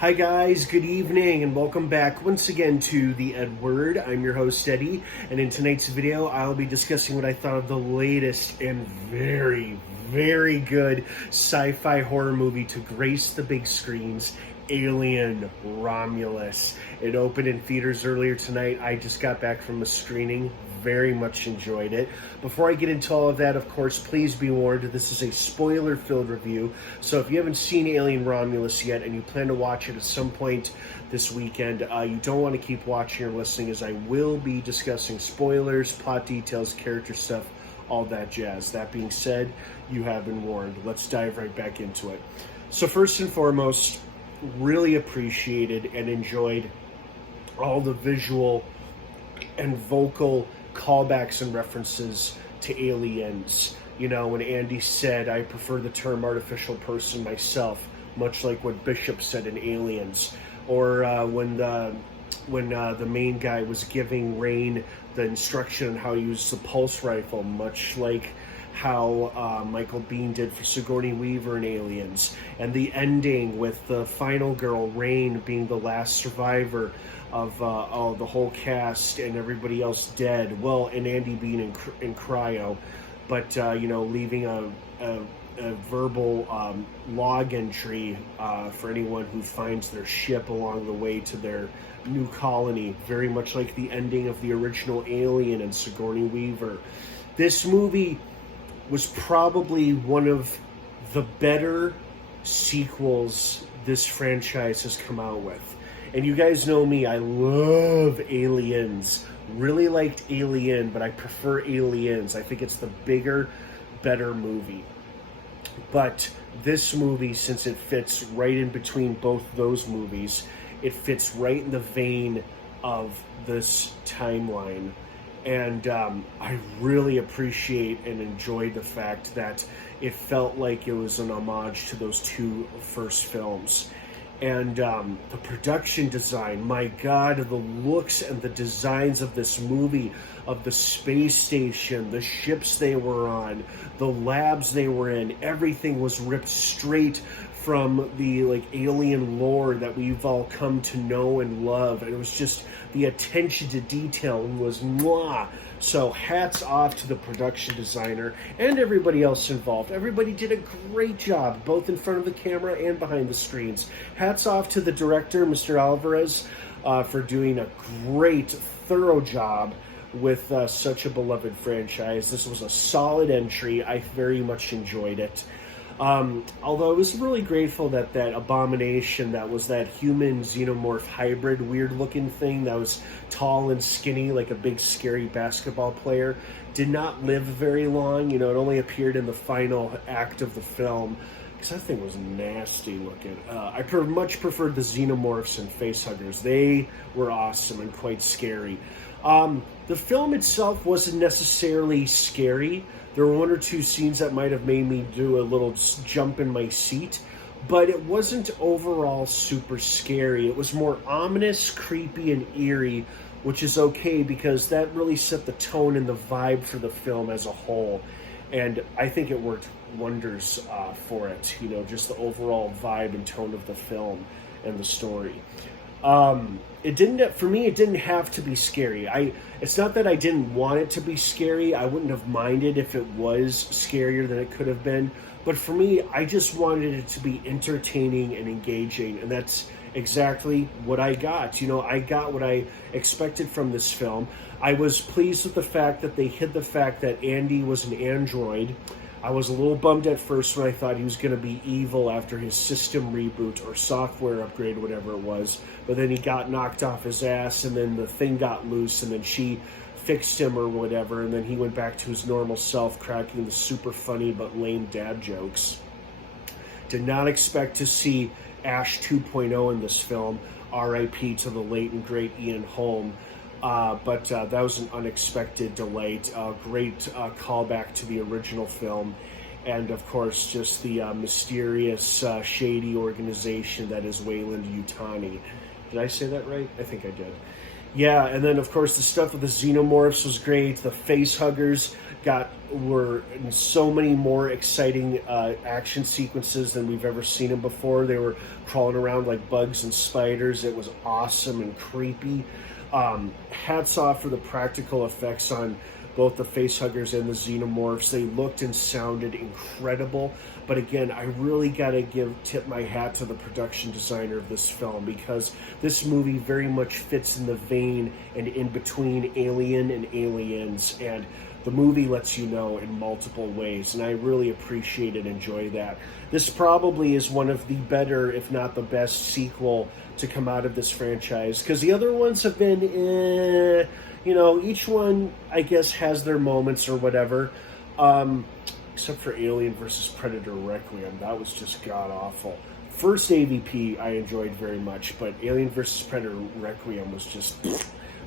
Hi guys, good evening and welcome back once again to the EdWord. I'm your host Eddie, and in tonight's video I'll be discussing what I thought of the latest and very good sci-fi horror movie to grace the big screens, Alien Romulus. It opened in theaters earlier tonight. I just got back from a screening. Very much enjoyed it. Before I get into all of that, of course, please be warned, this is a spoiler-filled review. So if you haven't seen Alien Romulus yet and you plan to watch it at some point this weekend, you don't want to keep watching or listening, as I will be discussing spoilers, plot details, character stuff, all that jazz. That being said, you have been warned. Let's dive right back into it. So first and foremost, really appreciated and enjoyed all the visual and vocal callbacks and references to aliens. You know, when Andy said, I prefer the term artificial person myself, much like what Bishop said in Aliens. Or when the main guy was giving Rain the instruction on how to use the pulse rifle, much like how Michael Biehn did for Sigourney Weaver in Aliens. And the ending with the final girl, Rain, being the last survivor of the whole cast and everybody else dead. Well, and Andy being in cryo, but you know, leaving a verbal log entry for anyone who finds their ship along the way to their new colony, very much like the ending of the original Alien and Sigourney Weaver. This movie was probably one of the better sequels this franchise has come out with. And you guys know me, I love Aliens. Really liked Alien, but I prefer Aliens. I think it's the bigger, better movie. But this movie, since it fits right in between both those movies, it fits right in the vein of this timeline. And I really appreciate and enjoyed the fact that it felt like it was an homage to those two first films. And the production design, my God, the looks and the designs of this movie, of the space station, the ships they were on, the labs they were in, everything was ripped straight from the alien lore that we've all come to know and love. And it was just, the attention to detail was mwah. So hats off to the production designer and everybody else involved. Everybody did a great job, both in front of the camera and behind the screens. Hats off to the director, Mr. Alvarez, for doing a great, thorough job with such a beloved franchise. This was a solid entry. I very much enjoyed it. Although I was really grateful that that abomination, that was that human xenomorph hybrid weird looking thing that was tall and skinny like a big scary basketball player, did not live very long. You know, it only appeared in the final act of the film, because that thing was nasty looking. I much preferred the xenomorphs and facehuggers. They were awesome and quite scary. The film itself wasn't necessarily scary. There were one or two scenes that might have made me do a little jump in my seat, but it wasn't overall super scary. It was more ominous, creepy, and eerie, which is okay because that really set the tone and the vibe for the film as a whole. And I think it worked wonders for it, you know, just the overall vibe and tone of the film and the story. It didn't, for me, it didn't have to be scary. It's not that I didn't want it to be scary. I wouldn't have minded if it was scarier than it could have been. But for me, I just wanted it to be entertaining and engaging. And that's exactly what I got. You know, I got what I expected from this film. I was pleased with the fact that they hid the fact that Andy was an android. I was a little bummed at first when I thought he was going to be evil after his system reboot or software upgrade, whatever it was. But then he got knocked off his ass, and then the thing got loose, and then she fixed him or whatever, and then he went back to his normal self, cracking the super funny but lame dad jokes. Did not expect to see Ash 2.0 in this film. R.I.P. to the late and great Ian Holm. But that was an unexpected delay. Great callback to the original film. And, of course, just the mysterious, shady organization that is Weyland Yutani. Did I say that right? I think I did. Yeah, and then of course the stuff with the xenomorphs was great. The face huggers were in so many more exciting action sequences than we've ever seen them before. They were crawling around like bugs and spiders. It was awesome and creepy. Hats off for the practical effects on both the face huggers and the xenomorphs. They looked and sounded incredible. But again, I really got to tip my hat to the production designer of this film, because this movie very much fits in the vein and in between Alien and Aliens, and the movie lets you know in multiple ways, and I really appreciate and enjoy that. This probably is one of the better, if not the best, sequel to come out of this franchise, because the other ones have been, each one, I guess, has their moments or whatever, except for Alien versus Predator Requiem. That was just god-awful. First AVP I enjoyed very much, but Alien versus Predator Requiem was just...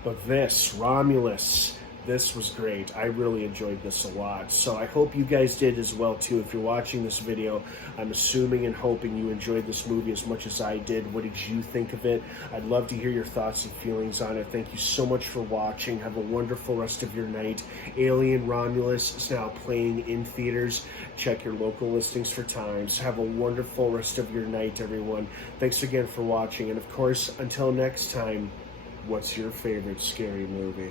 But this, Romulus... This was great. I really enjoyed this a lot. So I hope you guys did as well, too. If you're watching this video, I'm assuming and hoping you enjoyed this movie as much as I did. What did you think of it? I'd love to hear your thoughts and feelings on it. Thank you so much for watching. Have a wonderful rest of your night. Alien Romulus is now playing in theaters. Check your local listings for times. Have a wonderful rest of your night, everyone. Thanks again for watching. And of course, until next time, what's your favorite scary movie?